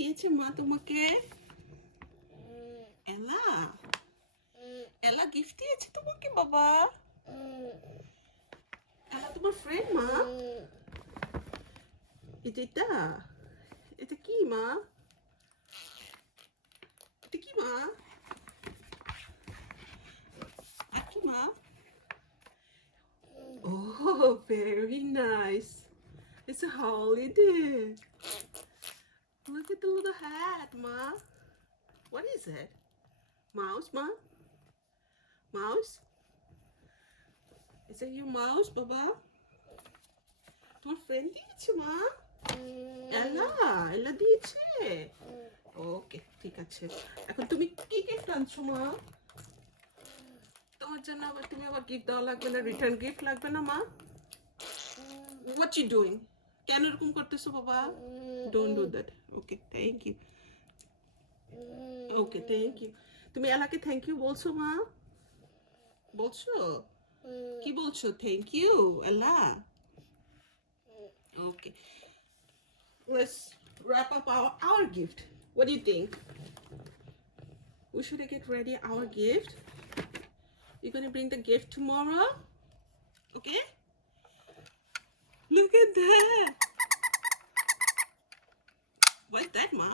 দিয়েছে মা তোমাকে? এলা এলা গিফট দিয়েছে তোমাকে বাবা? এলা তোমার ফ্রেন্ড মা? এটা এটা কি মা? এটা কি মা? আর কি মা? Oh, very nice. It's a holiday. Look at the little hat, ma. What is it? Mouse, ma? Mouse? Is that your mouse, Baba? তোমার ফ্রেন্ড দিয়েছে মা? এলা দিয়েছে? ওকে, ঠিক আছে। এখন তুমি কি গিফট আনছো মা? তোমার জন্য আবার তুমি আবার গিফট দেওয়া লাগবে না, রিটার্ন গিফট লাগবে না মা? What you doing? কেন এরকম করতেছো বাবা? Don't do that. Okay, thank you. Okay, thank you. তুমি এলাকে থ্যাংক ইউ বলছো মা? বলছো? কি বলছো? থ্যাংক ইউ এলা? Okay. Let's wrap up our gift. What do you think? We should get ready our gift. You're gonna bring the gift tomorrow? Okay? Look at that. What's that, Ma?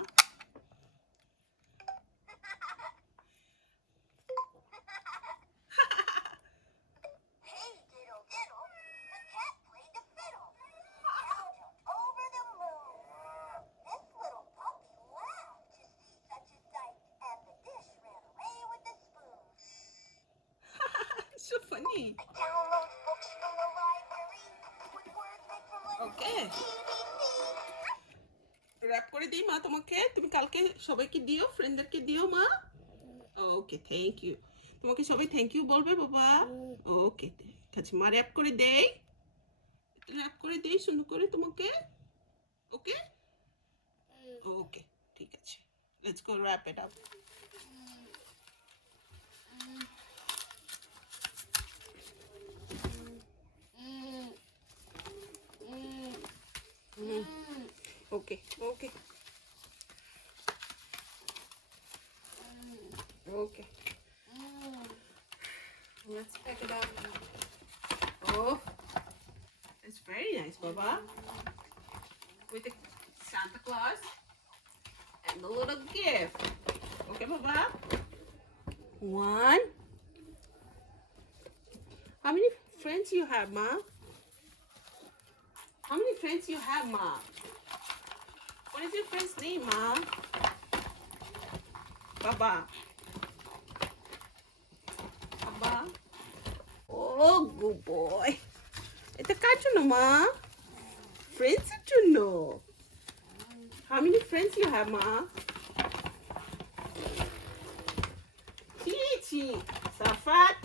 Hey, diddle diddle, the cat played the fiddle. Cow jumped over the moon. This little puppy laughed to see such a sight, and the dish ran away with the spoon. So funny. I download books from the library with words made from letters Okay. Wrap করে দিই মা তোমাকে? তুমি কালকে সবাইকে দিও, ফ্রেন্ডদেরকে দিও মা? ওকে, থ্যাংক ইউ। তোমাকে সবাই থ্যাংক ইউ বলবে বাবা? ওকে, ঠিক আছে মা, র্যাপ করে দেই, র্যাপ করে দেই সুন্দর করে তোমাকে। ওকে ওকে, ঠিক আছে। Let's go wrap it up. Okay, okay. Okay. Let's pack it up. Oh, it's very nice, Baba. With the Santa Claus and the little gift. Okay, Baba? One. How many friends you have, Ma? How many friends you have, Ma? What is your friend's name, Ma? Baba. Baba. Oh, good boy. It's a cartoon, Ma. Friends to know. How many friends you have, Ma? Chichi. Safat.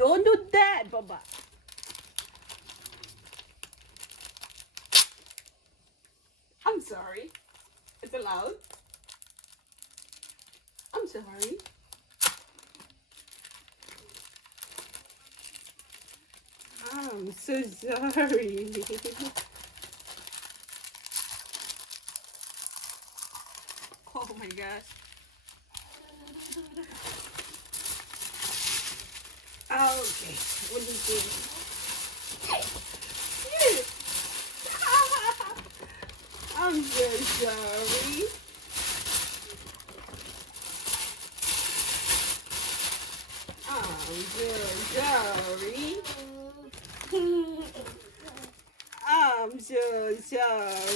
Don't do that, Baba. I'm sorry. It's allowed. I'm sorry. I'm so sorry. Oh my gosh. Okay, what do you think? I'm so sorry. I'm so sorry.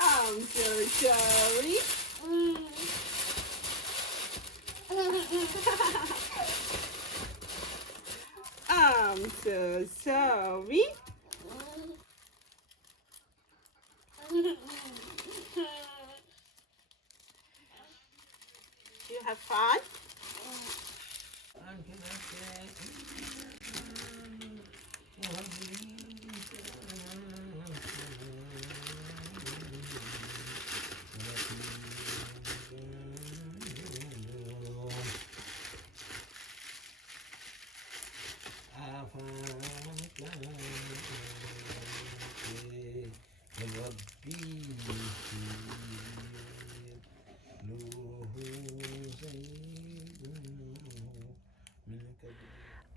I'm so sorry. I'm so sorry. I'm so sorry. You have fun?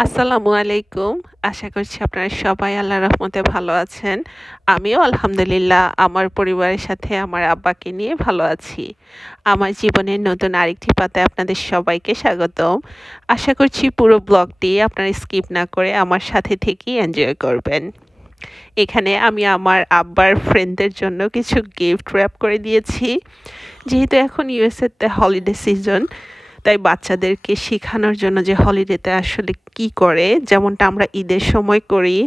আসসালামু আলাইকুম। আশা করছি আপনারা সবাই আল্লাহর রহমতে ভালো আছেন। আমিও আলহামদুলিল্লাহ আমার পরিবারের সাথে আমার আব্বাকে নিয়ে ভালো আছি। আমার জীবনের নতুন আরেকটি পাতায় আপনাদের সবাইকে স্বাগতম। আশা করছি পুরো ব্লগটি আপনারা স্কিপ না করে আমার সাথে থেকেই এনজয় করবেন। এখানে আমি আমার আব্বার ফ্রেন্ডদের জন্য কিছু গিফট র‍্যাপ করে দিয়েছি। যেহেতু এখন ইউএসএতে হলিডে সিজন, তাই বাচ্চাদেরকে শেখানোর জন্য যে হলিডেতে আসলে কি করে, যেমনটা আমরা ঈদের সময় করি,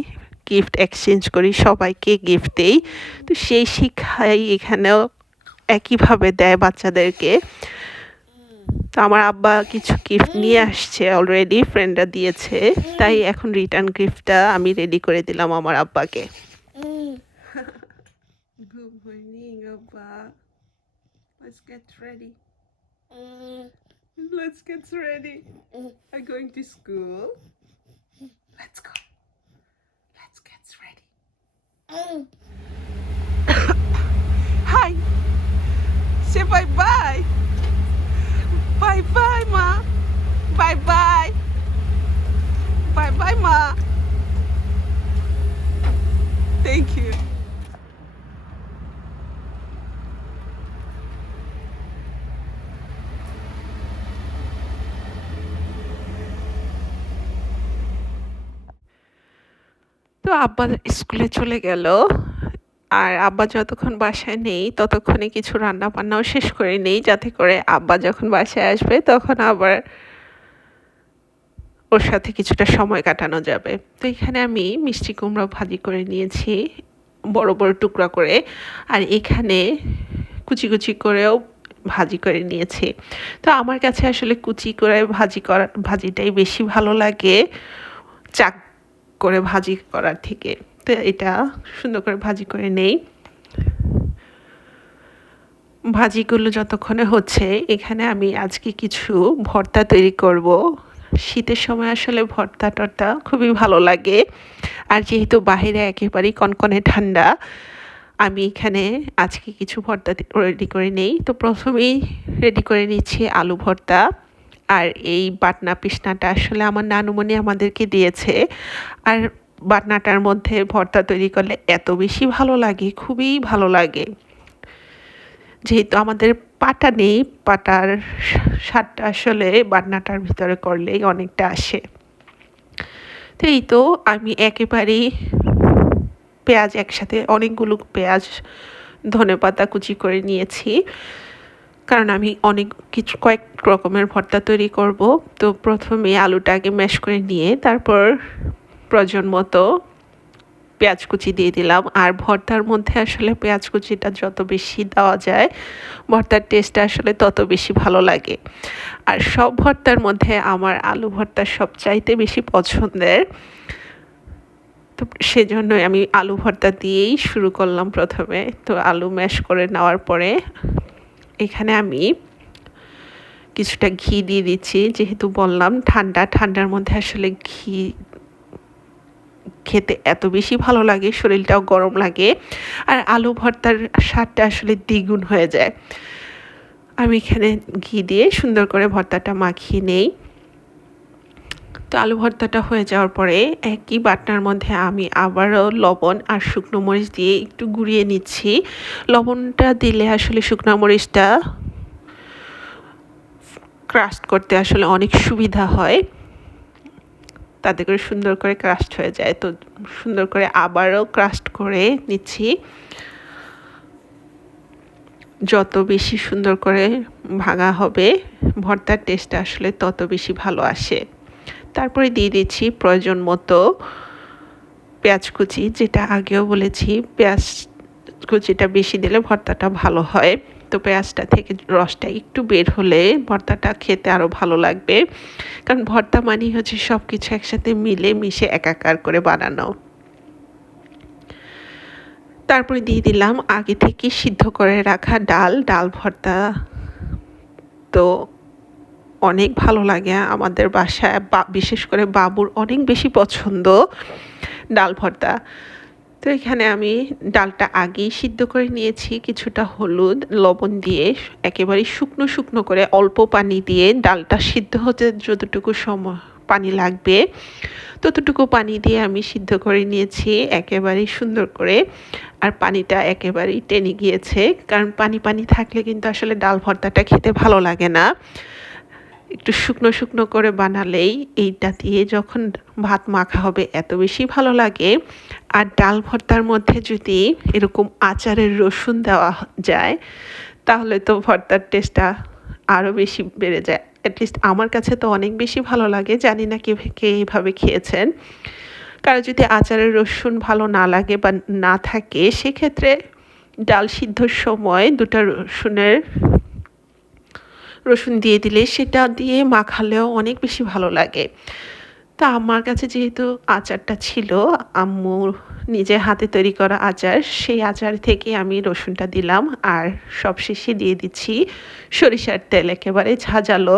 গিফট এক্সচেঞ্জ করি, সবাইকে গিফট দেই। তো সেই শিক্ষাই এখানেও একইভাবে দেয় বাচ্চাদেরকে। তো আমার আব্বা কিছু গিফট নিয়ে আসছে অলরেডি, ফ্রেন্ডরা দিয়েছে, তাই এখন রিটার্ন গিফটটা আমি রেডি করে দিলাম আমার আব্বাকে। Good morning, Abba. Let's get ready. Let's get ready. I'm going to school. Let's go. Let's get ready. Hi. Say bye bye. Bye bye, Ma. Bye bye. Bye bye, Ma. Thank you. তো আব্বা স্কুলে চলে গেল, আর আব্বা যতক্ষণ বাসায় নেই ততক্ষণে কিছু রান্না বান্নাও শেষ করে নেই, যাতে করে আব্বা যখন বাসায় আসবে তখন আবার ওর সাথে কিছুটা সময় কাটানো যাবে। তো এখানে আমি মিষ্টি কুমড়া ভাজি করে নিয়েছি বড় বড় টুকরা করে, আর এখানে কুচি কুচি করেও ভাজি করে নিয়েছি। তো আমার কাছে আসলে কুচি করে ভাজিটাই বেশি ভালো লাগে চাক করে ভাজি করার থেকে। তো এটা সুন্দর করে ভাজি করে নেই। ভাজিগুলো যতক্ষণে হচ্ছে, এখানে আমি আজকে কিছু ভর্তা তৈরি করব। শীতের সময় আসলে ভর্তা টর্তা খুবই ভালো লাগে, আর যেহেতু বাইরে একেবারেই কনকনে ঠান্ডা, আমি এখানে আজকে কিছু ভর্তা রেডি করে নেই। তো প্রথমেই রেডি করে নিচ্ছি আলু ভর্তা। আর এই বাটনা পিসনাটা আসলে আমার নানুমণি আমাদেরকে দিয়েছে, আর বাটনাটার মধ্যে ভর্তা তৈরি করলে এত বেশি ভালো লাগে, খুবই ভালো লাগে। যেহেতু আমাদের পাটা নেই, পাটার স্বাদটা আসলে বাটনাটার ভিতরে করলেই অনেকটা আসে। তো এই তো আমি একেবারেই পেঁয়াজ একসাথে অনেকগুলো পেঁয়াজ ধনেপাতা কুচি করে নিয়েছি, কারণ আমি কয়েক রকমের ভর্তা তৈরি করব। তো প্রথমে আলুটাকে ম্যাশ করে নিয়ে তারপর প্রয়োজন মতো পেঁয়াজ কুচি দিয়ে দিলাম। আর ভর্তার মধ্যে আসলে পেঁয়াজ কুচিটা যত বেশি দেওয়া যায়, ভর্তার টেস্টটা আসলে তত বেশি ভালো লাগে। আর সব ভর্তার মধ্যে আমার আলু ভর্তা সবচাইতে বেশি পছন্দের। তো সেজন্যই আমি আলু ভর্তা দিয়েই শুরু করলাম প্রথমে। তো আলু ম্যাশ করে নেওয়ার পরে এখানে আমি কিছুটা ঘি দিয়ে দিচ্ছি, যেহেতু বললাম ঠান্ডার মধ্যে আসলে ঘি খেতে এত বেশি ভালো লাগে, শরীরটাও গরম লাগে, আর আলু ভর্তার স্বাদটা আসলে দ্বিগুণ হয়ে যায়। আমি এখানে ঘি দিয়ে সুন্দর করে ভর্তাটা মাখিয়ে নেই। তো আলু ভর্তাটা হয়ে যাওয়ার পরে একই বাটনার মধ্যে আমি আবারও লবণ আর শুকনো মরিচ দিয়ে একটু গুঁড়িয়ে নিচ্ছি। লবণটা দিলে আসলে শুকনো মরিচটা ক্রাস্ট করতে আসলে অনেক সুবিধা হয়, তাতে করে সুন্দর করে ক্রাস্ট হয়ে যায়। তো সুন্দর করে আবারও ক্রাস্ট করে নিচ্ছি। যত বেশি সুন্দর করে ভাঙা হবে, ভর্তার টেস্টটা আসলে তত বেশি ভালো আসে। তারপরে দিয়ে দিচ্ছি প্রয়োজন মতো পেঁয়াজ কুচি, যেটা আগেও বলেছি পেঁয়াজ কুচিটা বেশি দিলে ভর্তাটা ভালো হয়। তো পেঁয়াজটা থেকে রসটা একটু বের হলে ভর্তাটা খেতে আরও ভালো লাগবে, কারণ ভর্তা মানেই হচ্ছে সব কিছু একসাথে মিলে মিশে একাকার করে বানানো। তারপরে দিয়ে দিলাম আগে থেকে সিদ্ধ করে রাখা ডাল ভর্তা। তো অনেক ভালো লাগে আমাদের বাসায়, বিশেষ করে বাবুর অনেক বেশি পছন্দ ডাল ভর্তা। তো এখানে আমি ডালটা আগেই সিদ্ধ করে নিয়েছি, কিছুটা হলুদ লবণ দিয়ে একেবারে শুকনো করে অল্প পানি দিয়ে ডালটা সিদ্ধ হতে যতটুকু সময় পানি লাগবে ততটুকু পানি দিয়ে আমি সিদ্ধ করে নিয়েছি একেবারেই সুন্দর করে। আর পানিটা একেবারেই টেনে গিয়েছে, কারণ পানি পানি থাকলে কিন্তু আসলে ডাল ভর্তাটা খেতে ভালো লাগে না। একটু শুকনো শুকনো করে বানালেই এইটা দিয়ে যখন ভাত মাখা হবে এত বেশি ভালো লাগে। আর ডাল ভর্তার মধ্যে যদি এরকম আচারের রসুন দেওয়া যায় তাহলে তো ভর্তার টেস্টটা আরও বেশি বেড়ে যায়। অ্যাটলিস্ট আমার কাছে তো অনেক বেশি ভালো লাগে, জানি না কে এইভাবে খেয়েছেন। কারো যদি আচারের রসুন ভালো না লাগে বা না থাকে সেক্ষেত্রে ডাল সিদ্ধর সময় দুটো রসুন দিয়ে দিলে সেটা দিয়ে মাখালেও অনেক বেশি ভালো লাগে। তা আমার কাছে যেহেতু আচারটা ছিল আম্মু নিজে হাতে তৈরি করা আচার, সেই আচার থেকে আমি রসুনটা দিলাম আর সবশেষে দিয়ে দিচ্ছি সরিষার তেল, একেবারে ঝাঁঝালো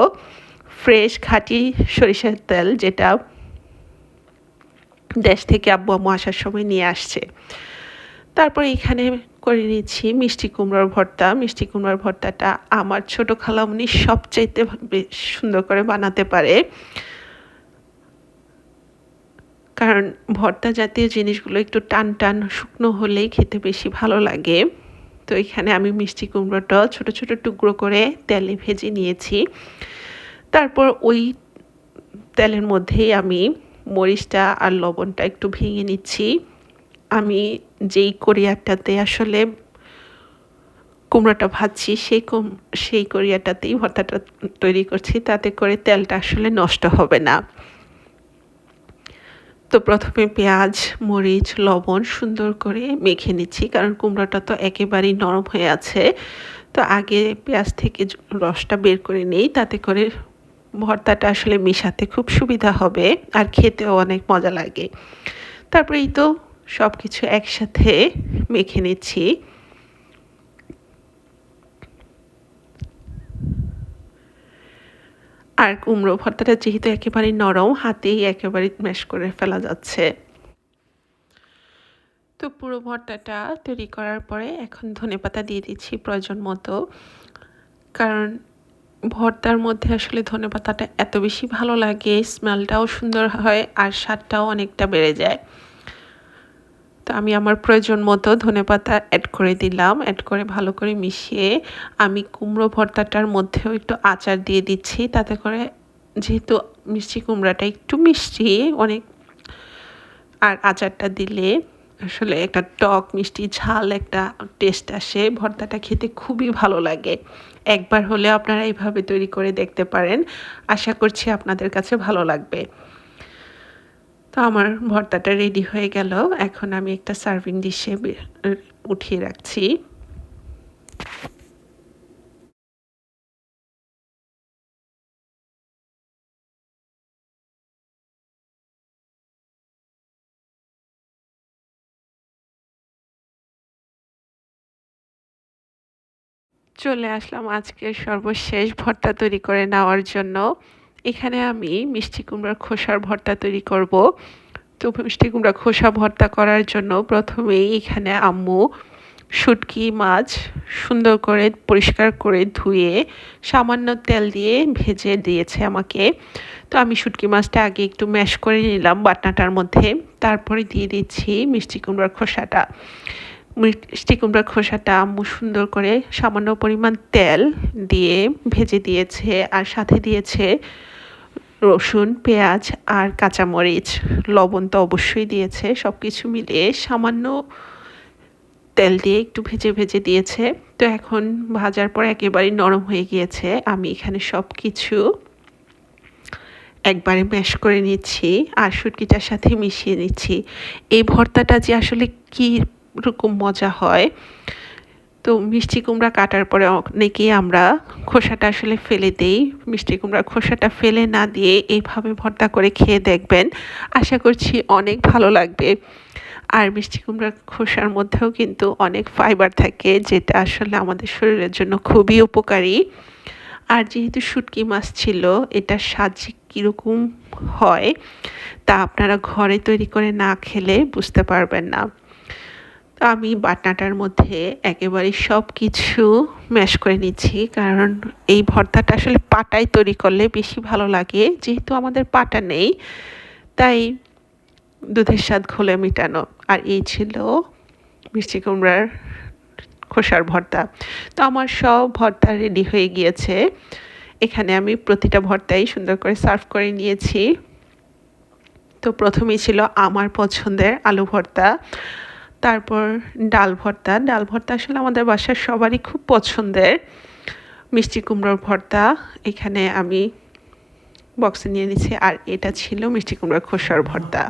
ফ্রেশ খাঁটি সরিষার তেল, যেটা দেশ থেকে আব্বু আম্মু আসার সময় নিয়ে আসছে। তারপর এখানে করে নিচ্ছি মিষ্টি কুমড়োর ভর্তা। মিষ্টি কুমড়োর ভর্তাটা আমার ছোটো খালামণি সবচাইতে বেশ সুন্দর করে বানাতে পারে, কারণ ভর্তা জাতীয় জিনিসগুলো একটু টান টান শুকনো হলেই খেতে বেশি ভালো লাগে। তো এখানে আমি মিষ্টি কুমড়োটা ছোট ছোট টুকরো করে তেলে ভেজে নিয়েছি। তারপর ওই তেলের মধ্যেই আমি মরিচটা আর লবণটা একটু ভেঙে নিচ্ছি। আমি যেই কোরিয়াটাতে আসলে কুমড়োটা ভাজছি সেই কোরিয়াটাতেই ভর্তাটা তৈরি করছি, তাতে করে তেলটা আসলে নষ্ট হবে না। তো প্রথমে পেঁয়াজ মরিচ লবণ সুন্দর করে মেখে নিচ্ছি, কারণ কুমড়োটা তো একেবারেই নরম হয়ে আছে। তো আগে পেঁয়াজ থেকে রসটা বের করে নেই, তাতে করে ভর্তাটা আসলে মেশাতে খুব সুবিধা হবে আর খেতেও অনেক মজা লাগে। তারপরে এই তো সব কিছু একসাথে মেখে নিচ্ছি। আর কুমড়ো ভর্তাটা যেহেতু একেবারে নরম, হাতেই একেবারে ম্যাশ করে ফেলা যাচ্ছে। তো পুরো ভর্তাটা তৈরি করার পরে এখন ধনেপাতা দিয়ে দিচ্ছি প্রয়োজন মতো, কারণ ভর্তার মধ্যে আসলে ধনেপাতাটা এত বেশি ভালো লাগে, স্মেলটাও সুন্দর হয় আর স্বাদটাও অনেকটা বেড়ে যায়। তো আমি আমার প্রয়োজন মতো ধনেপাতা অ্যাড করে দিলাম, অ্যাড করে ভালো করে মিশিয়ে আমি কুমড়ো ভর্তাটার মধ্যেও একটু আচার দিয়ে দিচ্ছি, তাতে করে যেহেতু মিষ্টি কুমড়াটা একটু মিষ্টি অনেক, আর আচারটা দিলে আসলে একটা টক মিষ্টি ঝাল একটা টেস্ট আসে, ভর্তাটা খেতে খুবই ভালো লাগে। একবার হলে আপনারা এইভাবে তৈরি করে দেখতে পারেন, আশা করছি আপনাদের কাছে ভালো লাগবে। তো আমার ভর্তাটা রেডি হয়ে গেল, এখন আমি একটা সার্ভিং ডিশে উঠিয়ে রাখছি। চলে আসলাম আজকের সর্বশেষ ভর্তা তৈরি করে নেওয়ার জন্য। এখানে আমি মিষ্টি কুমড়ার খোসার ভর্তা তৈরি করব। তো মিষ্টি কুমড়া খোসা ভর্তা করার জন্য প্রথমেই এখানে আম্মু শুটকি মাছ সুন্দর করে পরিষ্কার করে ধুয়ে সামান্য তেল দিয়ে ভেজে দিয়েছে আমাকে। তো আমি শুটকি মাছটা আগে একটু ম্যাশ করে নিলাম বাটনাটার মধ্যে, তারপরে দিয়ে দিচ্ছি মিষ্টি কুমড়ার খোসাটা। মিষ্টি কুমড়ার খোসাটা আম্মু সুন্দর করে সামান্য পরিমাণ তেল দিয়ে ভেজে দিয়েছে, আর সাথে দিয়েছে রসুন পেঁয়াজ আর কাঁচামরিচ, লবণ তো অবশ্যই দিয়েছে। সব কিছু মিলিয়ে সামান্য তেল দিয়ে একটু ভেজে ভেজে দিয়েছে। তো এখন ভাজার পর একেবারেই নরম হয়ে গিয়েছে, আমি এখানে সব কিছু একবারে ম্যাশ করে নিচ্ছি আর শুটকিটার সাথে মিশিয়ে নিচ্ছি। এই ভর্তাটা যে আসলে কী রকম মজা হয়। তো মিষ্টি কুমড়া কাটার পরে অনেকেই আমরা খোসাটা আসলে ফেলে দেই, মিষ্টি কুমড়ার খোসাটা ফেলে না দিয়ে এইভাবে ভর্তা করে খেয়ে দেখবেন, আশা করছি অনেক ভালো লাগবে। আর মিষ্টি কুমড়ার খোসার মধ্যেও কিন্তু অনেক ফাইবার থাকে, যেটা আসলে আমাদের শরীরের জন্য খুবই উপকারী। আর যেহেতু শুটকি মাছ ছিল, এটার স্বাদ যে কীরকম হয় তা আপনারা ঘরে তৈরি করে না খেলে বুঝতে পারবেন না। তো আমি বাটনাটার মধ্যে একেবারে সব কিছু ম্যাশ করে নিচ্ছি, কারণ এই ভর্তাটা আসলে পাটায় তৈরি করলে বেশি ভালো লাগে। যেহেতু আমাদের পাটা নেই, তাই দুধের স্বাদ ঘোলে মেটানো। আর এই ছিল মিষ্টি কুমড়ার খোসার ভর্তা। তো আমার সব ভর্তা রেডি হয়ে গিয়েছে। এখানে আমি প্রতিটা ভর্তাই সুন্দর করে সার্ভ করে নিয়েছি। তো প্রথমেই ছিল আমার পছন্দের আলু ভর্তা, তারপর ডাল ভর্তা। ডাল ভর্তা আসলে আমাদের বাসার সবারই খুব পছন্দের। মিষ্টি কুমড়োর ভর্তা এখানে আমি বক্সে নিয়ে নিচ্ছি, আর এটা ছিল মিষ্টি কুমড়োর খোসার ভর্তা।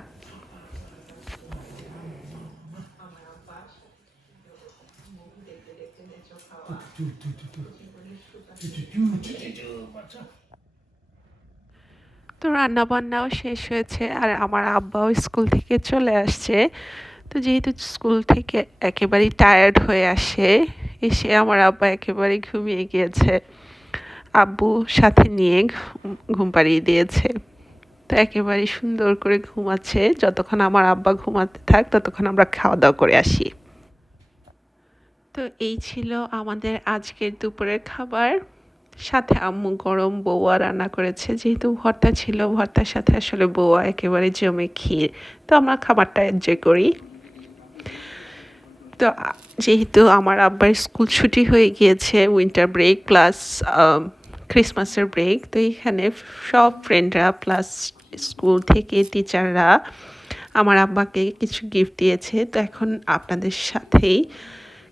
তো রান্না বান্নাও শেষ হয়েছে, আর আমার আব্বাও স্কুল থেকে চলে আসছে। তো যেহেতু স্কুল থেকে একেবারেই টায়ার্ড হয়ে আসে, এসে আমার আব্বা একেবারে ঘুমিয়ে গিয়েছে। আব্বু সাথে নিয়ে ঘুম পাড়িয়ে দিয়েছে। তো একেবারে সুন্দর করে ঘুমাচ্ছে। যতক্ষণ আমার আব্বা ঘুমাতে থাক ততক্ষণ আমরা খাওয়া দাওয়া করে আসি। তো এই ছিল আমাদের আজকের দুপুরের খাবার। সাথে আম্মু গরম বউয়া রান্না করেছে। যেহেতু ভর্তা ছিল, ভর্তার সাথে আসলে বউয়া একেবারে জমে ক্ষীর। তো আমরা খাবারটা এনজয় করি। তো যেহেতু আমার আব্বার স্কুল ছুটি হয়ে গিয়েছে, উইন্টার ব্রেক প্লাস ক্রিসমাসের ব্রেক, তো এখানে সব ফ্রেন্ডরা প্লাস স্কুল থেকে টিচাররা আমার আব্বাকে কিছু গিফট দিয়েছে। তো এখন আপনাদের সাথেই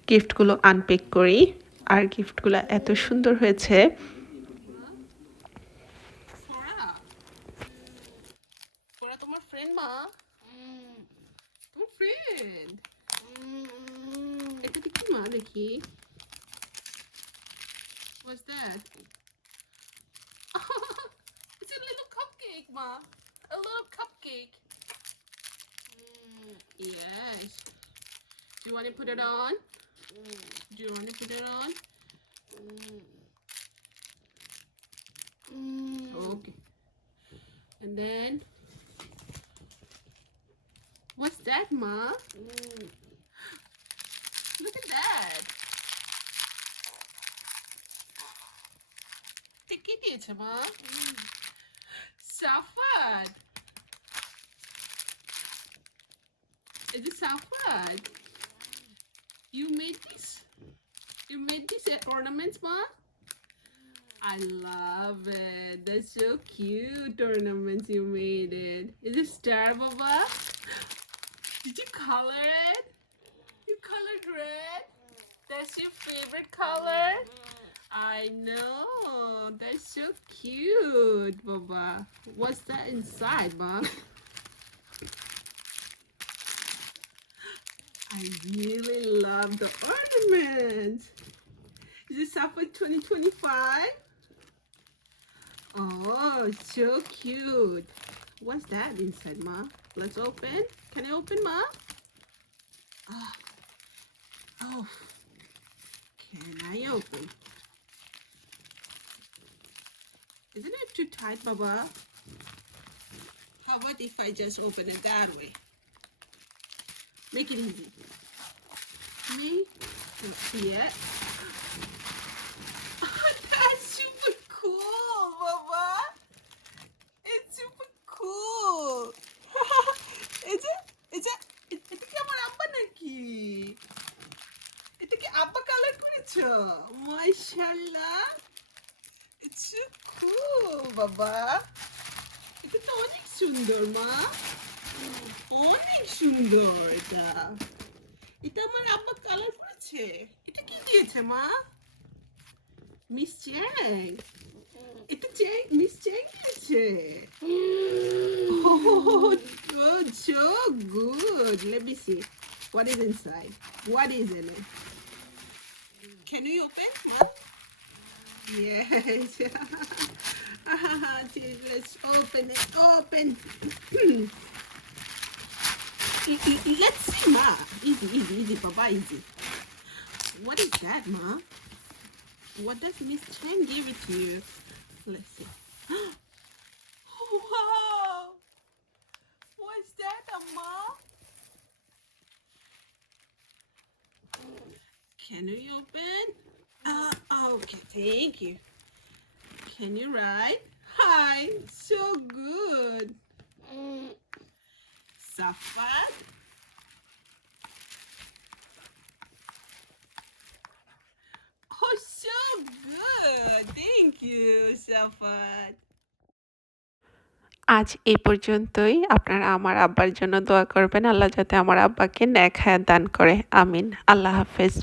গিফটগুলো আনপ্যাক করি। আর গিফটগুলো এত সুন্দর হয়েছে। ওরা তোমার ফ্রেন্ড মা? তোমার ফ্রেন্ড? এটা কি মা দেখি? What's that? It's a little cupcake, ma. A little cupcake. Yes. Do you want to put it on? Do you want to put it on? Okay. And then, what's that, ma? Look at that. কি দিয়েছে মা? Safad. Is it Safad? You made this? You made these ornaments, ma? I love it. That's so cute ornaments you made it. Is it star, Baba? Did you color it? You colored red? That's your favorite color? I know. That's so cute, Baba. What's that inside, Mom? I really love the ornaments. Is this up for 2025? Oh, so cute. What's that inside, Ma? Let's open. Can I open, Ma? Oh. Can I open? Isn't it too tight, Baba? How about if I just open it that way? Make it easy. Me? Yeah. That's super cool, Baba. It's super cool. Is it? Is it? এটা কি আমার আব্বা নাকি? এটা কি আব্বা colour করেছো? মাশাআল্লাহ। It's so cool, বাবা। এটা তো অনেক সুন্দর, মা। অনেক সুন্দর এটা। এটা আমার আব্বা কালার করেছে। এটা কি দিয়েছে, মা? মিস চ্যাং। এটা মিস চ্যাং দিয়েছে। Oh, good, so good. Let me see. What is inside? What is in it? Can we open, ma? Yes. Let's open it. Open. Let's see, ma. Easy, easy, easy, Papa, easy. What is that, ma? What does Miss Chen give it to you? Let's see. Wow! What's that, Amma? Can we open? Okay, thank you. Can you write? Hi, so good. Safat. Oh, so good. Thank you, Safat. আজ এই পর্যন্তই। আপনারা আমার আব্বার জন্য দোয়া করবেন, আল্লাহ যাতে আমার আব্বাকে নেক হায়াত দান করে। আমিন। আল্লাহ হাফেজ।